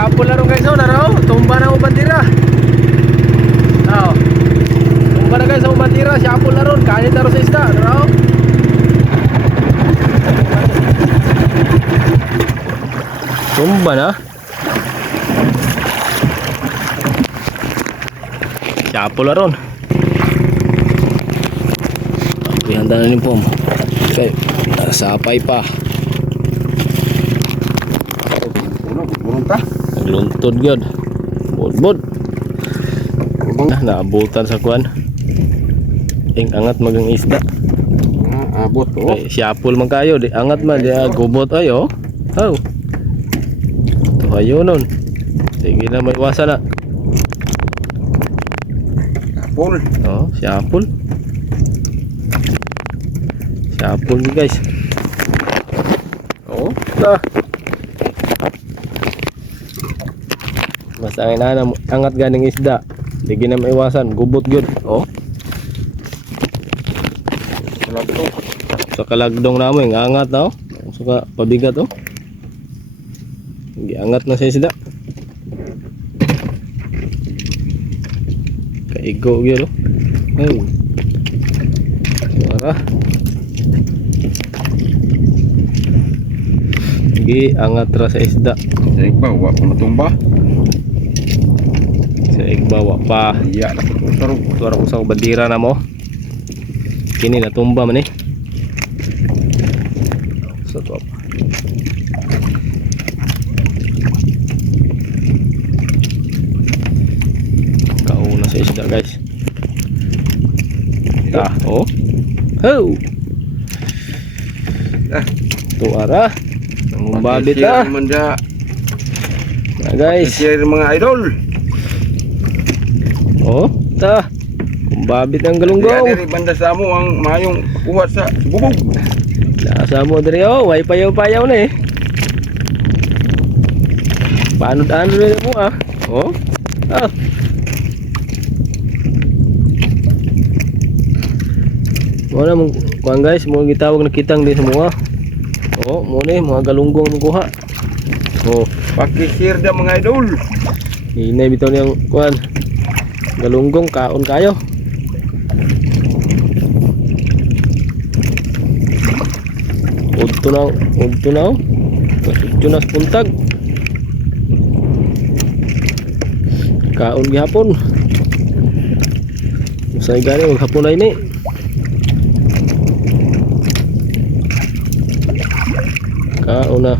siapol na ron guys. Oh, naro, tumba na ang bandira. Oh. Tumba na guys ang bandira, siapol na ron. Kanit na ron sa isda, naro. Tumba na. Siapol na ron. Okay, handa na rin po. Okay, nasapay pa. Nagluntod yun. Bod-bod. Naabutan sa kuwan. Ing angat magang isda. Abot oh. Okay, siapol man kayo. Di angat man. Di gubot ayo. Oh. Ito ayo nun. Sige na may iwasan na. Siapol. Oh, siapol. Siapol guys. Oh, dah. Mas angin na angat ganing isda. Di na maiwasan, gubot gyud. Oh. Kalagdong. Sa kalagdong namo yung angat oh. Sa pabigat oh. Giangat na sa isda. Kaigo gyud oh. Oh. Wala. Angat ra sa isda. Sa igbaw, wa ko natumba. Sa igbaw pa. Iya na ko sarong. Tuwara ko sa bandira na mo. Kini natumba man eh. Sa to pa. Kauna sa isda guys. Tah, oh. Ho. Tuwara. Babit ah. Manda. Nah, guys. Share mga idol. Oh, ta. Babit ang galunggong. Dari banda sa mo ang mayong kuha sa bubog. Nasa mo diri oh, way payaw-payaw na eh. Paano-ano rin mo ah. Oh. Ah. Wala mong kuan guys, mo gitawag na kitang din sa mga. Oh, mo ni mga galunggong mong kuha. Oh, Paki-share da mga idol. hinay bitaw niyang kuan. Galunggong kaon kayo. Udto na, udto na. Udto na sa puntag. Kaon gihapon. Usay gani maghapon na ini. Kaon na.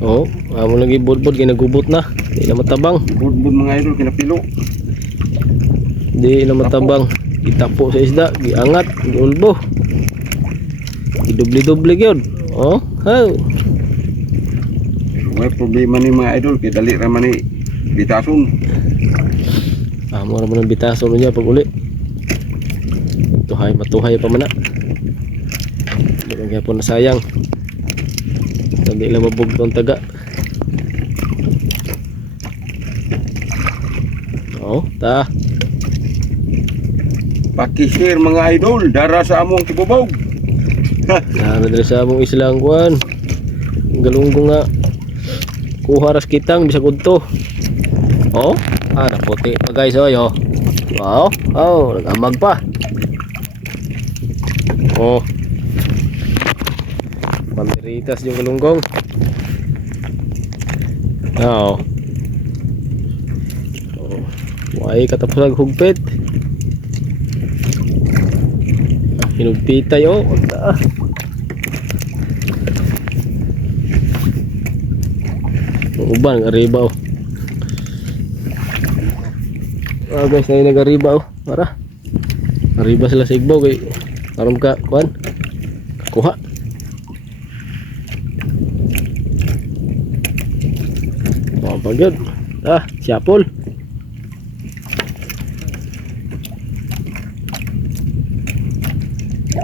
Oh, amo lagi bodbod ginagubot na. Di na matabang. Budbud mga idol kinapilo. Di na matabang. Itapo sa isda, giangat, giulbo. Idubli-dubli gyud. Oh, how. May problema ni mga idol kay dali ra man ni bitason. Amo ra man ang bitason niya pag uli. Matuhay pa man na. Di gyapon na sayang. Hindi lang mabugtong taga. Oh, ta. Paki-share mga idol dara sa among kibubog. Nara diri sa among islang kuan. Galunggong nga. Kuha ras kitang bisag udto. Oh, naputi pa guys oh, yo. Wow, oh, nagamag pa. Oh. Pamiritas yung galunggong. Oh. Oh. Why katapos ang hugpit. Hinugpitay oh. Uban arriba oh. Guys, na nag-arriba oh. Para. Arriba sila sa igbaw kay aron ka kuan. Kuha. Oh, pagod. Siapol.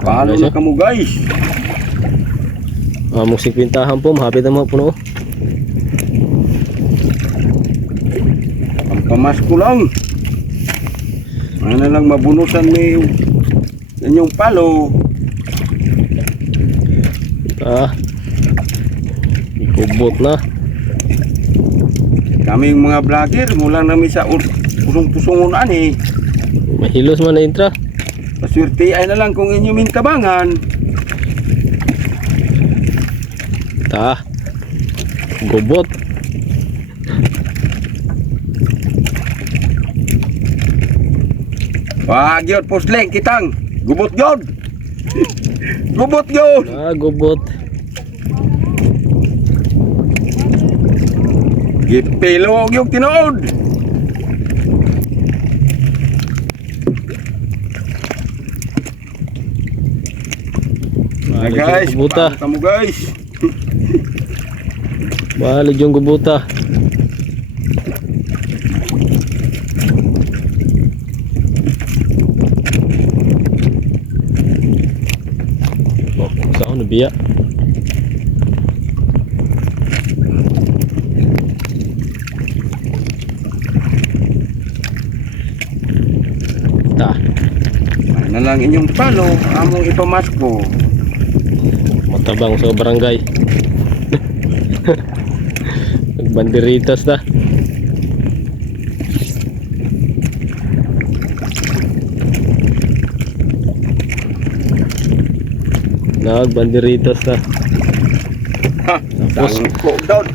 Paano na kamo guys? Musik pintahan po, mahapit na mga puno. Ang pamasko lang. Ano lang mabunusan ni inyong palo. Ubot na. Kaming mga vlogger mula namin sa pusong-pusungon ani. Mahilos man na intra. Paswerte ay na lang kung inyo mintabangan. Ta. Gubot. Wag yun, pusleng, kitang. Gubot yun. Gubot yun. Ah, gubot. Gipilog yung tinood. Mahal Guys, yung gubuta. paano kamu guys? Mahal yung gubuta. Oh, saan na biya? Ta. Ano lang inyong palo, among ipamasko. Matabang sa barangay. Nagbanderitas na. Nagbanderitas na. Ha, Tapos tangko down.